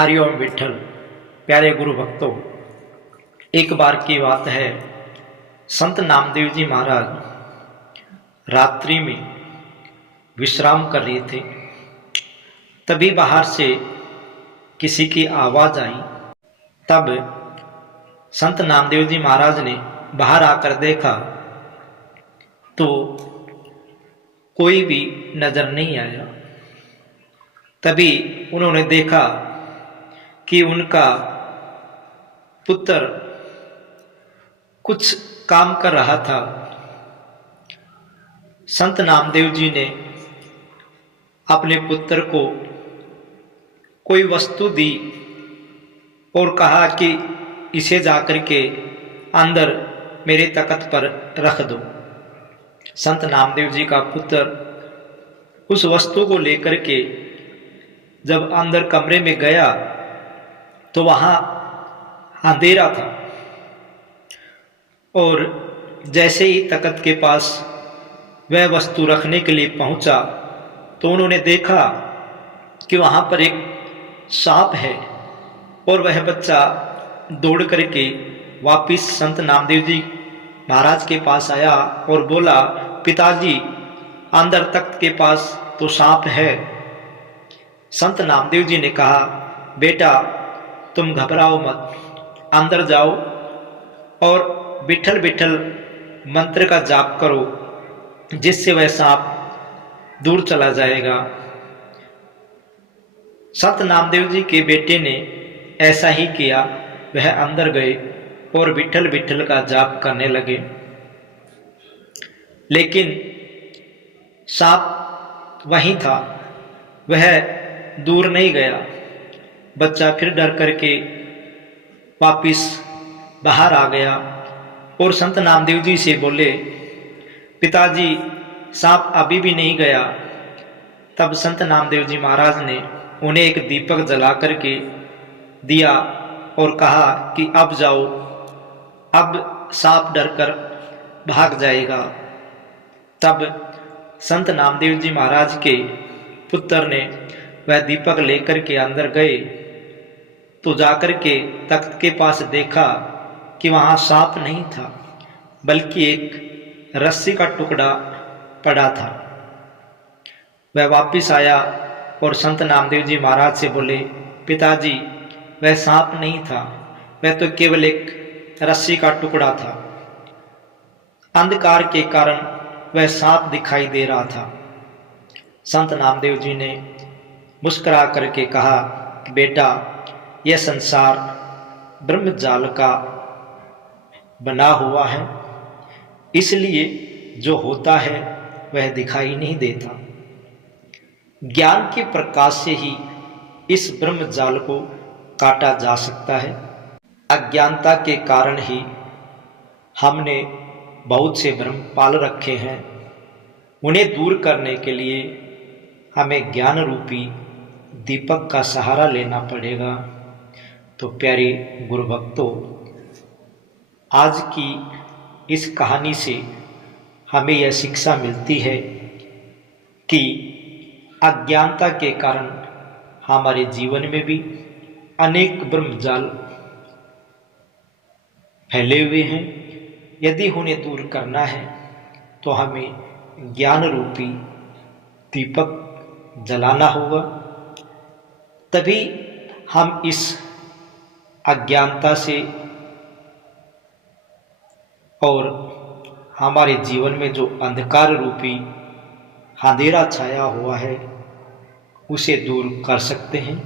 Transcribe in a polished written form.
हरिओम विठल। प्यारे गुरु भक्तों, एक बार की बात है, संत नामदेव जी महाराज रात्रि में विश्राम कर रहे थे। तभी बाहर से किसी की आवाज आई। तब संत नामदेव जी महाराज ने बाहर आकर देखा तो कोई भी नजर नहीं आया। तभी उन्होंने देखा कि उनका पुत्र कुछ काम कर रहा था। संत नामदेव जी ने अपने पुत्र को कोई वस्तु दी और कहा कि इसे जाकर के अंदर मेरे तख्त पर रख दो। संत नामदेव जी का पुत्र उस वस्तु को लेकर के जब अंदर कमरे में गया तो वहां अंधेरा था और जैसे ही तख्त के पास वह वस्तु रखने के लिए पहुंचा तो उन्होंने देखा कि वहां पर एक सांप है और वह बच्चा दौड़ करके वापिस संत नामदेव जी महाराज के पास आया और बोला, पिताजी अंदर तख्त के पास तो सांप है। संत नामदेव जी ने कहा, बेटा तुम घबराओ मत, अंदर जाओ और विठल विठल मंत्र का जाप करो, जिससे वह सांप दूर चला जाएगा। संत नामदेव जी के बेटे ने ऐसा ही किया। वह अंदर गए और विठल विठल का जाप करने लगे, लेकिन सांप वहीं था, वह दूर नहीं गया। बच्चा फिर डर करके वापिस बाहर आ गया और संत नामदेव जी से बोले, पिताजी सांप अभी भी नहीं गया। तब संत नामदेव जी महाराज ने उन्हें एक दीपक जला करके दिया और कहा कि अब जाओ, अब सांप डरकर भाग जाएगा। तब संत नामदेव जी महाराज के पुत्र ने वह दीपक लेकर के अंदर गए तो जाकर के तख्त के पास देखा कि वहां सांप नहीं था, बल्कि एक रस्सी का टुकड़ा पड़ा था। वह वापिस आया और संत नामदेव जी महाराज से बोले, पिताजी वह सांप नहीं था, वह तो केवल एक रस्सी का टुकड़ा था। अंधकार के कारण वह सांप दिखाई दे रहा था। संत नामदेव जी ने मुस्कुरा करके कहा, बेटा यह संसार ब्रह्म जाल का बना हुआ है, इसलिए जो होता है वह दिखाई नहीं देता। ज्ञान के प्रकाश से ही इस ब्रह्म जाल को काटा जा सकता है। अज्ञानता के कारण ही हमने बहुत से भ्रम पाल रखे हैं। उन्हें दूर करने के लिए हमें ज्ञान रूपी दीपक का सहारा लेना पड़ेगा। तो प्यारे गुरु भक्तों, आज की इस कहानी से हमें यह शिक्षा मिलती है कि अज्ञानता के कारण हमारे जीवन में भी अनेक ब्रह्मजाल फैले हुए हैं। यदि उन्हें दूर करना है तो हमें ज्ञान रूपी दीपक जलाना होगा, तभी हम इस अज्ञानता से और हमारे जीवन में जो अंधकार रूपी अंधेरा छाया हुआ है उसे दूर कर सकते हैं।